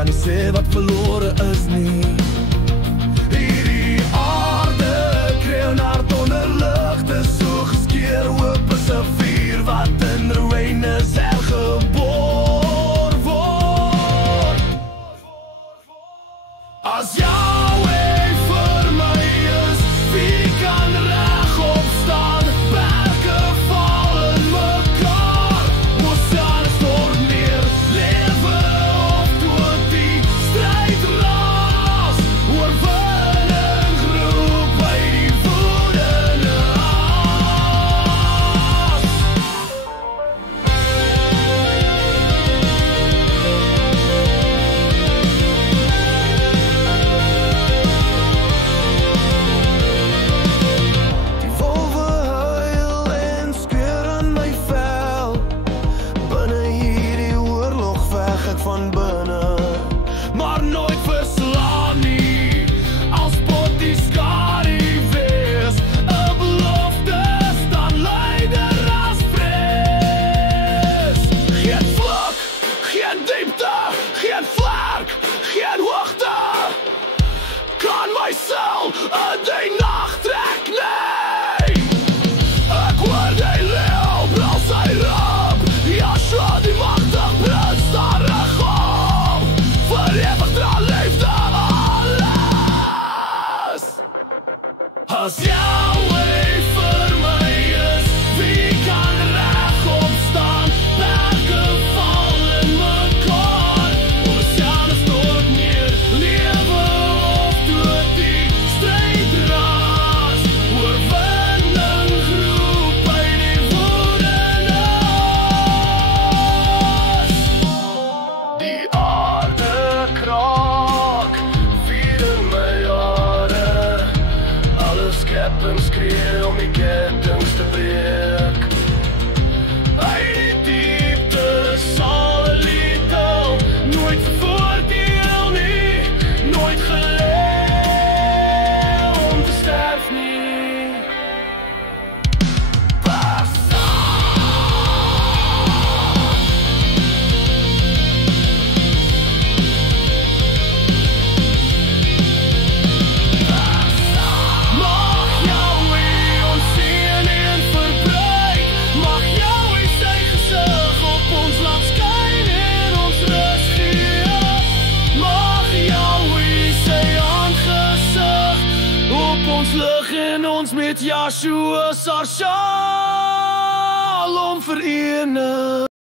kan nie sê wat verlore is nie. Hierdie aarde kry 'n hart onder ligte, so geskeer oop as 'n vuur wat in ruïnes hergeboor word. As Yahweh vir my is, wie kan regop staan? Berge val in mekaar, oseane stort neer, lewe of dood, die stryd raas, oorwinning roep by die woedende aas. Die wolwe huil en skeur in my vel, binne hierdie oorlog veg ek van binne, maar nooit verslaan nie, als pot die skadu wees, 'n belofte staan leider as vrees. Geen vlak, geen diepte, geen vlek, geen hoogte, kan my siel in die nacht trek, nee. Ek hoor die leeuw, brul sy rap, Yahshua die magtig prins daar regop, vir ewig dra liefde alles. As Yahweh vir my is, wie kan regop staan? Berge val in mekaar, oseane stort neer, lewe of dood, die stryd raas, oorwinning roep by die woedende aas. Die aarde kraak, vuur in my hare, alle skepping skree om die kettings te breek. Uit die diepte sal 'n lied tel, nooit voordeel nie, nooit geleer om te sterf nie. Mag Yahweh ons seën en verbreek, mag Yahweh sy gesig op ons laat skyn en ons rus gee. Mag Yahweh sy aangesig op ons lig en ons met Yahshua Sar Shalom verenig.